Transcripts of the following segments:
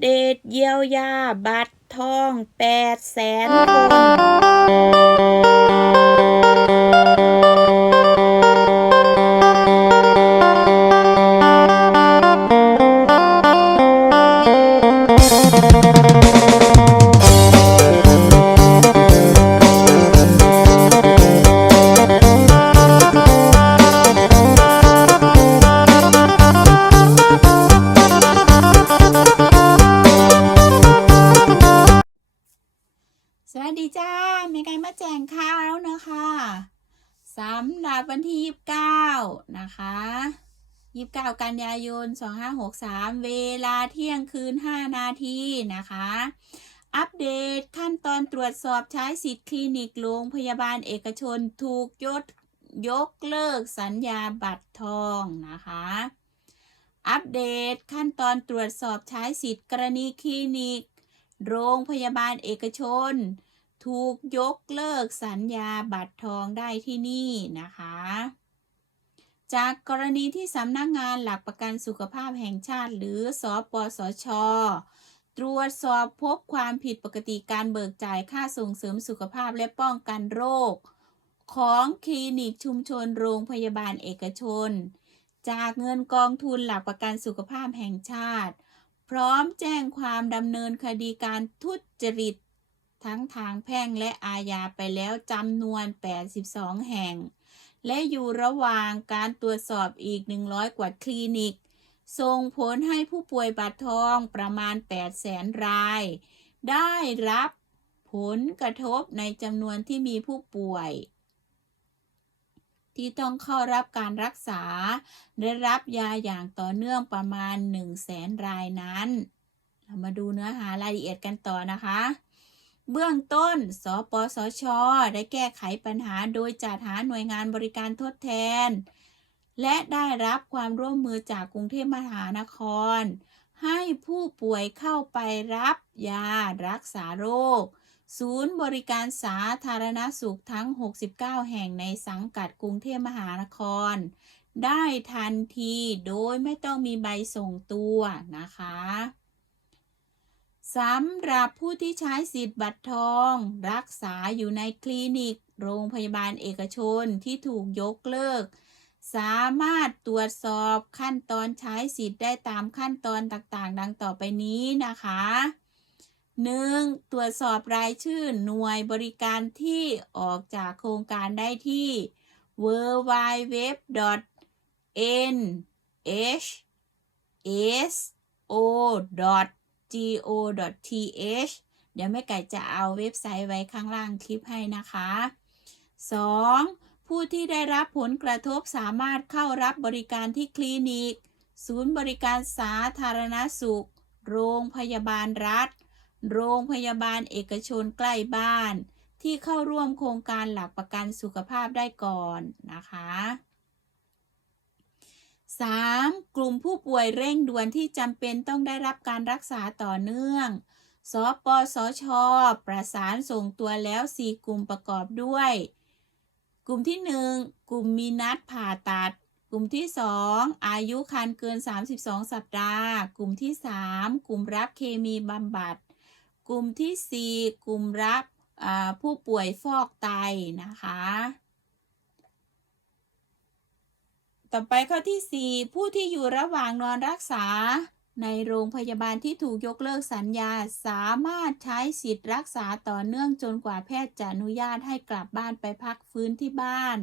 เดตเยียวยา บัตรทองแปดแสนคน สำหรับวันที่ 29 นะคะ 29 กันยายน 2563 เวลาเที่ยงคืน 5 นาทีนะคะ อัปเดตขั้นตอนตรวจสอบใช้สิทธิ์คลินิกโรงพยาบาลเอกชนถูกยดยกเลิกสัญญาบัตรทองนะคะ อัปเดตขั้นตอนตรวจสอบใช้สิทธิ์กรณีคลินิก โรงพยาบาลเอกชน ถูกยกเลิกสัญญาบัตรทองได้ที่นี่นะคะ จากกรณีที่สำนักงานหลักประกันสุขภาพแห่งชาติ หรือสอปสชตรวจสอบพบความผิดปกติการเบิกจ่ายค่าส่งเสริมสุขภาพและป้องกันโรค ของคลินิกชุมชนโรงพยาบาลเอกชน จากเงินกองทุนหลักประกันสุขภาพแห่งชาติ พร้อมแจ้งความดำเนินคดีการทุจริต ทั้งทางแพ่งและอาญาไปแล้วจำนวน 82 แห่ง และอยู่ระหว่างการตรวจสอบอีก 100 กว่าคลินิก ส่งผลให้ผู้ป่วยบัตรทองประมาณ 8 แสนราย ได้รับผลกระทบในจำนวนที่มีผู้ป่วย ที่ต้องเข้ารับการรักษา ได้รับยาอย่างต่อเนื่องประมาณ 1 0 0 0 0แสนรายนั้น เรามาดูเนื้อหารายละเอียดกันต่อนะคะ เบื้องต้น สปสช ได้แก้ไขปัญหาโดยจัดหาหน่วยงานบริการทดแทน และได้รับความร่วมมือจากกรุงเทพมหานคร ให้ผู้ป่วยเข้าไปรับยารักษาโรค ศูนย์บริการสาธารณสุขทั้ง 69 แห่งในสังกัดกรุงเทพมหานคร ได้ทันทีโดยไม่ต้องมีใบส่งตัวนะคะ สำหรับผู้ที่ใช้สิทธิ์บัตรทอง รักษาอยู่ในคลินิก โรงพยาบาลเอกชนที่ถูกยกเลิก สามารถตรวจสอบขั้นตอนใช้สิทธิ์ได้ตามขั้นตอนต่างๆ ดังต่อไปนี้นะคะ 1. ตรวจสอบรายชื่อหน่วยบริการที่ออกจากโครงการได้ที่ w w w n h s o go th เดี๋ยวแม่ไก่จะเอาเว็บไซต์ไว้ข้างล่างคลิปให้นะคะ 2. ผู้ที่ได้รับผลกระทบสามารถเข้ารับบริการที่คลินิก ศูนย์บริการสาธารณสุข โรงพยาบาลรัฐ โรงพยาบาลเอกชนใกล้บ้าน ที่เข้าร่วมโครงการหลักประกันสุขภาพได้ก่อนนะคะ 3. กลุ่มผู้ป่วยเร่งด่วนที่จำเป็นต้องได้รับการรักษาต่อเนื่อง สปสช ประสานส่งตัวแล้ว 4 กลุ่มประกอบด้วย กลุ่มที่ 1 กลุ่มมีนัดผ่าตัด กลุ่มที่ 2 อายุคันเกิน 32 สัปดาห์ กลุ่มที่ 3 กลุ่มรับเคมีบำบัด กลุ่มที่ 4 กลุ่มรับผู้ป่วยฟอกไตนะคะ ต่อไปข้อที่ 4 ผู้ที่อยู่ระหว่างนอนรักษา ในโรงพยาบาลที่ถูกยกเลิกสัญญา สามารถใช้สิทธิ์รักษาต่อเนื่องจนกว่าแพทย์จะอนุญาตให้กลับบ้านไปพักฟื้นที่บ้าน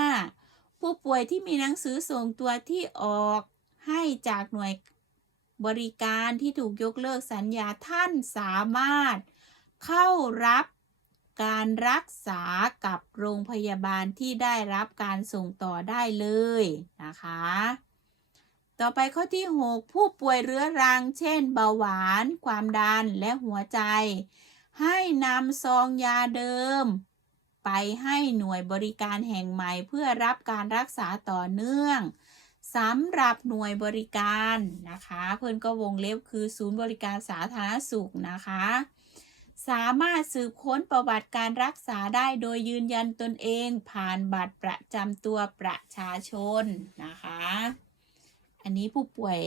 5. ผู้ป่วยที่มีหนังสือส่งตัวที่ออกให้จากหน่วยบริการที่ถูกยกเลิกสัญญาท่านสามารถเข้ารับ การรักษากับโรงพยาบาลที่ได้รับการส่งต่อได้เลยนะคะ ต่อไปข้อที่ 6 ผู้ป่วยเรื้อรัง เช่น เบาหวาน ความดันและหัวใจ ให้นำซองยาเดิม ไปให้หน่วยบริการแห่งใหม่เพื่อรับการรักษาต่อเนื่องสำหรับหน่วยบริการนะคะ เพื่อนก็วงเล็บคือศูนย์บริการสาธารณสุขนะคะ สามารถสืบค้นประวัติการรักษาได้โดยยืนยันตนเองผ่านบัตรประจำตัวประชาชนนะคะ อันนี้ผู้ป่วย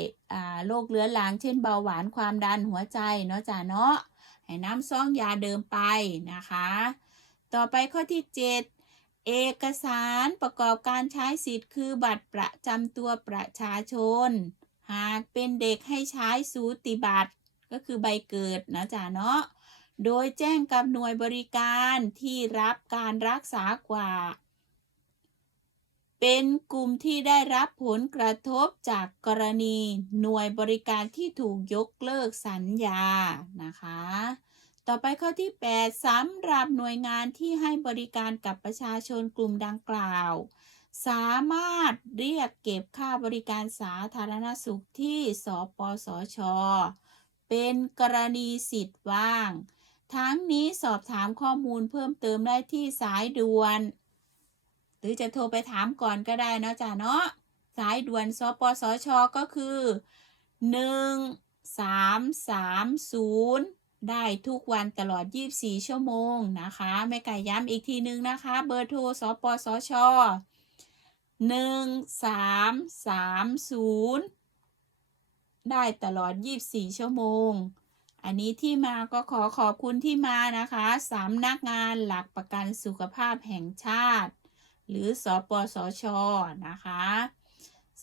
โรคเรื้อรังเช่นเบาหวานความดันหัวใจเนาะจ้ะเนาะให้น้ำซองยาเดิมไปนะคะ ต่อไปข้อที่ 7 เอกสารประกอบการใช้สิทธิ์คือบัตรประจำตัวประชาชน หากเป็นเด็กให้ใช้สูติบัตรก็คือใบเกิดนะจ๊ะเนาะ โดยแจ้งกับหน่วยบริการที่รับการรักษากว่า เป็นกลุ่มที่ได้รับผลกระทบจากกรณีหน่วยบริการที่ถูกยกเลิกสัญญา นะคะ ต่อไปข้อที่ 8สำหรับหน่วยงานที่ให้บริการกับประชาชนกลุ่มดังกล่าว สามารถเรียกเก็บค่าบริการสาธารณสุขที่ สปสช เป็นกรณีสิทธิ์ว่าง ทั้งนี้สอบถามข้อมูลเพิ่มเติมได้ที่สายด่วน หรือจะโทรไปถามก่อนก็ได้นะจ้ะเนาะสายด่วนสปสช ก็คือ 1 3 3 0 ได้ทุกวันตลอด 24 ชั่วโมงนะคะแม่ไก่ย้ำอีกทีนึงนะคะ เบอร์โทรสปสช 1 3 3 0 ได้ตลอด 24 ชั่วโมง อันนี้ที่มาก็ขอขอบคุณที่มานะคะสำนักงานหลักประกันสุขภาพแห่งชาติ หรือสปสชนะคะ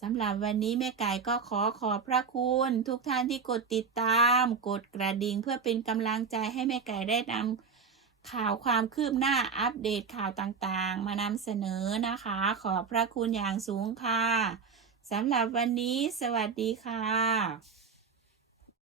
สำหรับวันนี้แม่ไก่ก็ขอขอบพระคุณ ทุกท่านที่กดติดตาม กดกระดิ่งเพื่อเป็นกำลังใจให้แม่ไก่ได้นำข่าวความคืบหน้าอัปเดตข่าวต่างๆ มานำเสนอนะคะ ขอบพระคุณอย่างสูงค่ะสำหรับวันนี้ สวัสดีค่ะ